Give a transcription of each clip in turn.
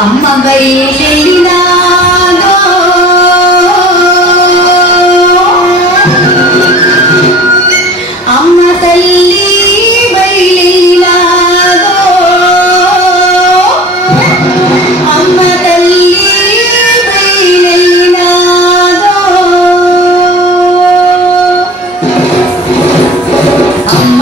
అమ్మ బయలునాదో అమ్మ తల్లి బయలునాదో అమ్మ తల్లి బయలునాదో అమ్మ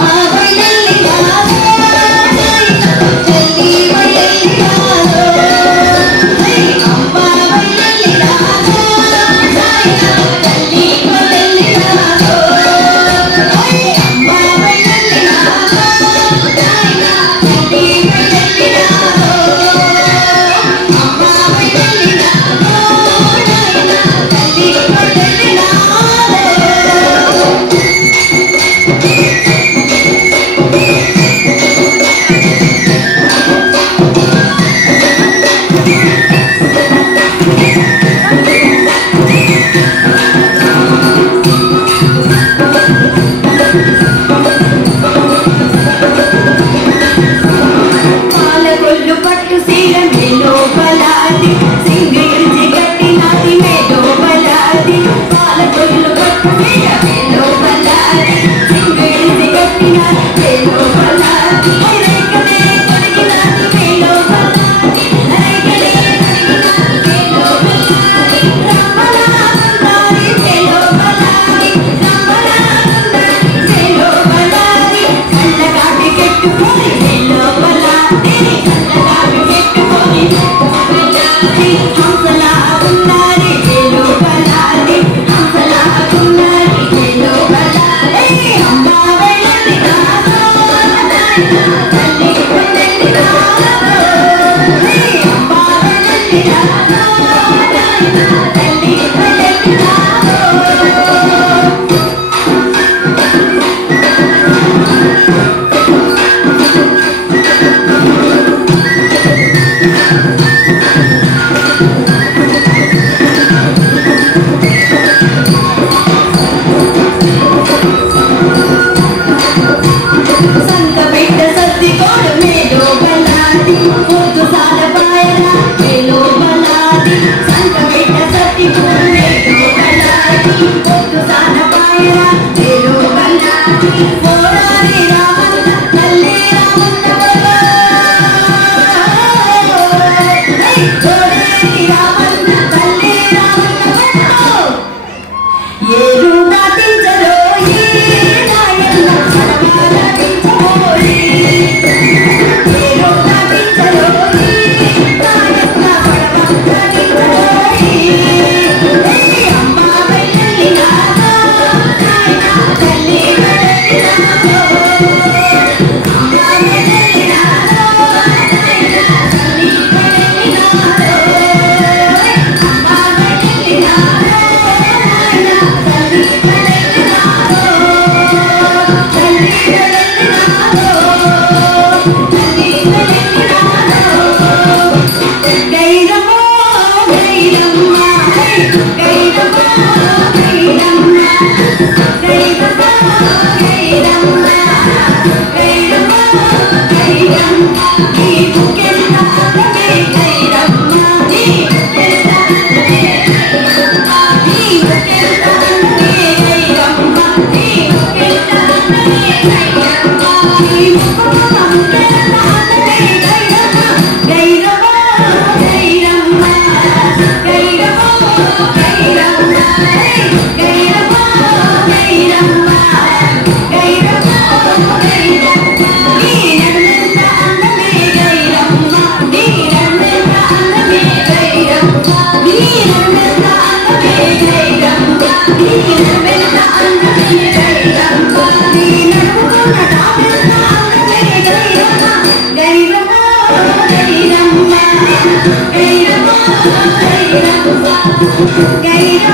Gaira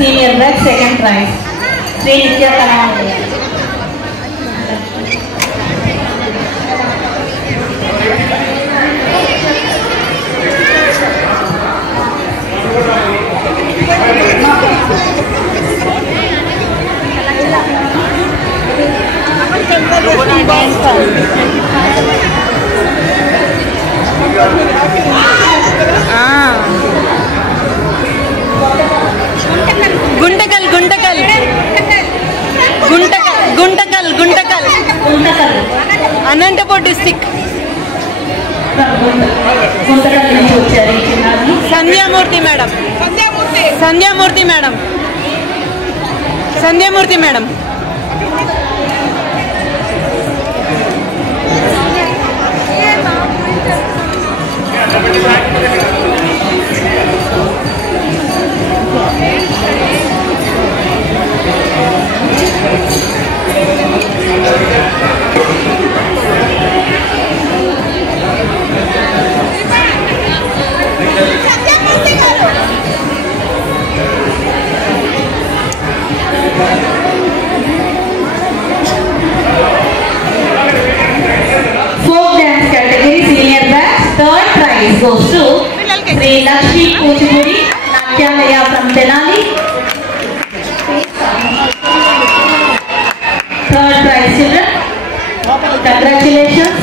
senior batch second prize. Sri Nitya Kanamani. Guntakal Guntakal Guntakal Guntakal Guntakal Anantapur district. Sandhyamurthy madam, Sandhyamurthy madam, Sandhyamurthy madam. Goes to Sri Lakshmi Kuchipudi Natyalaya from Tenali. Third prize children. Congratulations.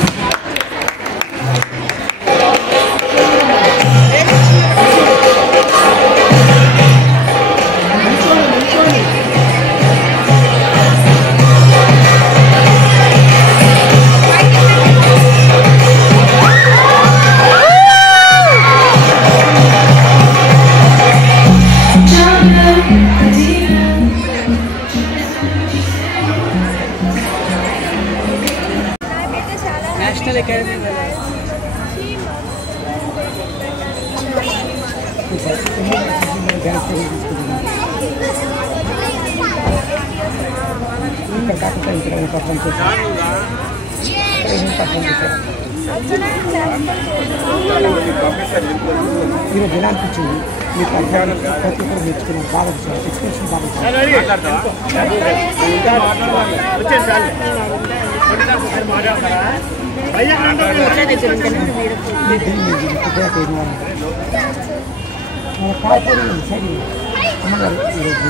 National academy ఈరోజు ఎలా అనిపించింది మీ పర్ఫార్మెన్స్ ప్రతి ఒక్కరు నేర్చుకున్నారు, బాగా ఎక్స్ప్రెషన్ బాగా కార్పొరేట్ సైడ్ అమ్మగారు ఈరోజు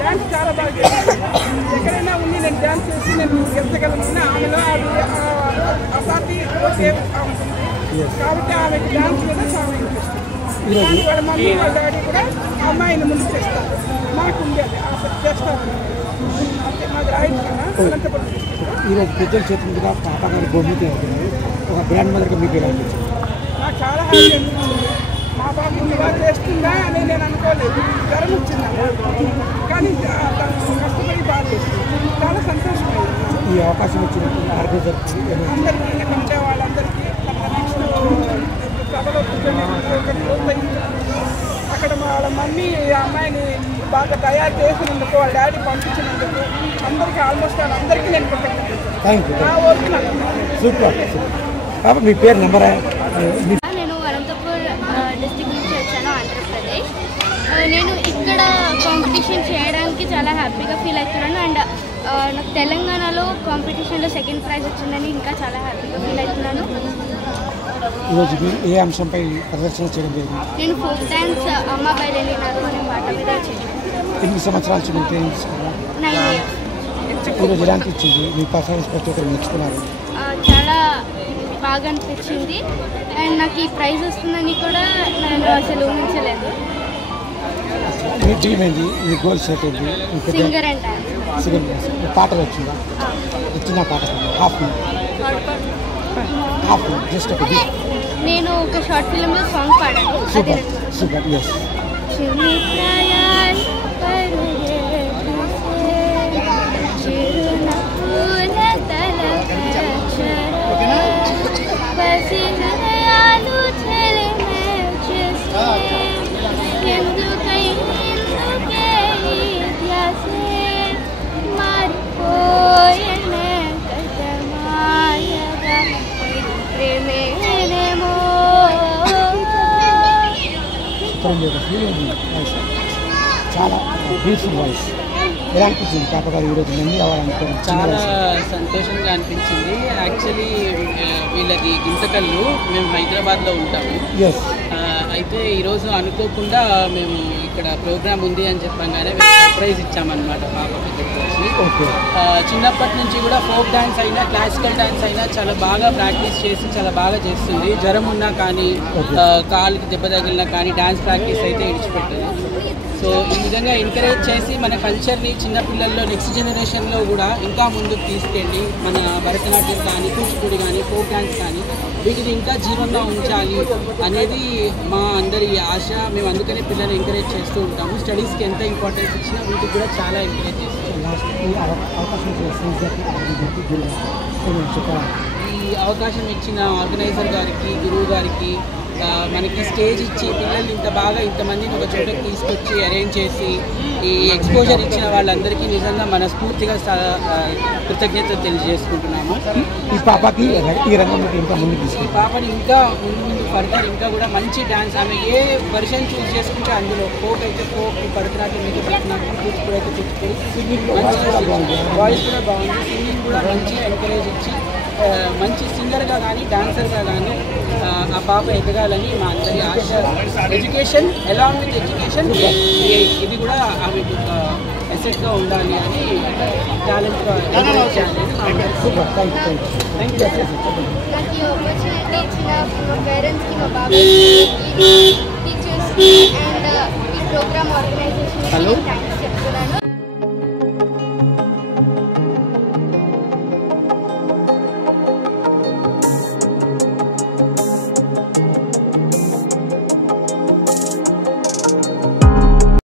డాన్స్ చాలా బాగా ఎక్కడైనా ఉంది. నేను డాన్స్ చేసి నేను గెలిచగలను. ఆమెలో అసాధ్య కాబట్టి ఆమెకి డాన్స్ మీద చాలా ఇంట్రెస్ట్. వాళ్ళ మమ్మీ వాళ్ళ డాడీ కూడా అమ్మాయిని ముందు చేస్తారు. మాకు ఉండేది చేస్తాను. మాది రాయల్ అనంతపురం. ఈరోజు పెద్దల చేతుల మీద పాప గారి బహుమతి అవుతుంది. ఒక బ్రాండ్ మదర్గా మీకు ఎలా అనిపించింది? నాకు చాలా హ్యాపీ అనిపించింది. మా పాప ఇలా చేస్తుందా అని నేను అనుకోలేదు. జ్వరం వచ్చిందా కానీ కష్టపడి బాగా చేస్తుంది. చాలా సంతోషమైంది. ఈ అవకాశం వచ్చినప్పుడు ఆర్గనైజర్ అందరికీ ఉండే వాళ్ళందరికీ నెక్స్ట్ సభలో కూర్చొని అక్కడ వాళ్ళ మమ్మీ ఆ అమ్మాయిని బాగా తయారు చేసినందుకు, వాళ్ళ డాడీ పంపించినందుకు అందరికీ ఆల్మోస్ట్ అందరికీ నేను థ్యాంక్ యూ. నా వర్క్ నాకు సూపర్ సూపర్. మీ పేరు నెంబరా? నేను అనంతపూర్ డిస్ట్రిక్ట్ నుంచి వచ్చాను, ఆంధ్రప్రదేశ్. నేను ఇక్కడ కాంపిటీషన్ చేయడానికి చాలా హ్యాపీగా ఫీల్ అవుతున్నాను. అండ్ నాకు తెలంగాణలో కాంపిటీషన్లో సెకండ్ ప్రైజ్ వచ్చిందని ఇంకా చాలా హ్యాపీగా ఫీల్ అవుతున్నాను. ఈరోజు మీరు ఏ అంశంపై ప్రదర్శన చేయడం జరిగింది? నేను ఫోక్ డ్యాన్స్ అమ్మ బయలుని నాకు అనే పాట మీద చేశాను. ఎన్ని సంవత్సరాల నుంచి మీరు ట్రైనింగ్ తీసుకున్నారు? 9 years. ఈరోజు ఎలా అనిపించింది? మీ పర్ఫార్మెన్స్ ప్రతి ఒక్కరు మెచ్చుకున్నారు. చాలా బాగా అనిపించింది. అండ్ నాకు ఈ ప్రైజ్ వస్తుందని కూడా నేను అసలు ఊహించలేదు. మీ డ్రీమ్ ఏంటి? మీ గోల్స్ ఏంటి? Singer and dance. సింగర్ పాటలు వచ్చిందా? వచ్చిన పాట హాఫ్ జస్ట్ ఒక బీట్. నేను ఒక షార్ట్ ఫిల్మ్లో సాంగ్ పాడాను. Super super. ఎస్ వాయిస్ చాలా బ్యూటిఫుల్ వాయిస్. ఎలా అనిపించింది పాప గారు ఈరోజు నంది అవ్వాలనుకోవడం? చాలా సంతోషంగా అనిపించింది. యాక్చువల్లీ వీళ్ళది గుంతకల్లు, మేము హైదరాబాద్లో ఉంటాము. అయితే ఈరోజు అనుకోకుండా మేము ఇక్కడ ప్రోగ్రామ్ ఉంది అని చెప్పగానే మేము సర్ప్రైజ్ ఇచ్చామన్నమాట పాపకి వచ్చి. చిన్నప్పటి నుంచి కూడా ఫోక్ డ్యాన్స్ అయినా క్లాసికల్ డ్యాన్స్ అయినా చాలా బాగా ప్రాక్టీస్ చేసి చాలా బాగా చేస్తుంది. జ్వరం ఉన్నా కానీ కాలుకి దెబ్బ తగిలినా కానీ డ్యాన్స్ ప్రాక్టీస్ అయితే విడిచిపెట్టదు. సో ఈ విధంగా ఎంకరేజ్ చేసి మన కల్చర్ని చిన్నపిల్లల్లో నెక్స్ట్ జనరేషన్లో కూడా ఇంకా ముందుకు తీసుకెళ్ళి మన భరతనాట్యం కానీ కూచిపూడి కానీ ఫోక్ డ్యాన్స్ కానీ వీటిని ఇంకా జీవంగా ఉంచాలి అనేది మా అందరి ఆశ. మేము అందుకనే పిల్లల్ని ఎంకరేజ్ చేస్తూ ఉంటాము. స్టడీస్కి ఎంత ఇంపార్టెన్స్ ఇచ్చినా వీటికి కూడా చాలా ఎంకరేజ్ చేస్తాం. ఈ అవకాశం ఇచ్చిన ఆర్గనైజర్ గారికి, గురువు గారికి, మనకి స్టేజ్ ఇచ్చి పిల్లల్ని ఇంత బాగా ఇంతమందిని ఒక చోటకి తీసుకొచ్చి అరేంజ్ చేసి ఈ ఎక్స్పోజర్ ఇచ్చిన వాళ్ళందరికీ నిజంగా మనస్ఫూర్తిగా కృతజ్ఞతలు తెలియజేసుకుంటున్నాము. ఈ పాపకి ఈ రంగంలో ఇంకా ముందు తీసుకుంటాం. ఈ పాపని ఇంకా ముందు ఫర్దర్ ఇంకా కూడా మంచి డ్యాన్స్, ఆమె ఏ వర్షన్ చూస్ చేసుకుంటే అందులో ఫోక్ అయితే ఫోక్, భరతనాట్యం అయితే భరతనాట్యం, కూచిపూడి అయితే కూచిపూడి, మంచి వాయిస్ కూడా బాగుంది. సింగింగ్ కూడా మంచి ఎంకరేజ్ ఇచ్చి మంచి సింగర్గా కానీ డాన్సర్గా కానీ ఆ పాప ఎదగాలని మా అందరి ఆశ. ఎడ్యుకేషన్ అలాంగ్ విత్ ఎడ్యుకేషన్ ఇది కూడా ఆమె ఎసెట్గా ఉండాలి అని టాలెంట్గా నాకు ఈ ఆపర్చునిటీ ఇచ్చిన మా పేరెంట్స్కి, మా బాబాయ్కి, టీచర్స్కి అండ్ ఈ ప్రోగ్రామ్ ఆర్గనైజేషన్కి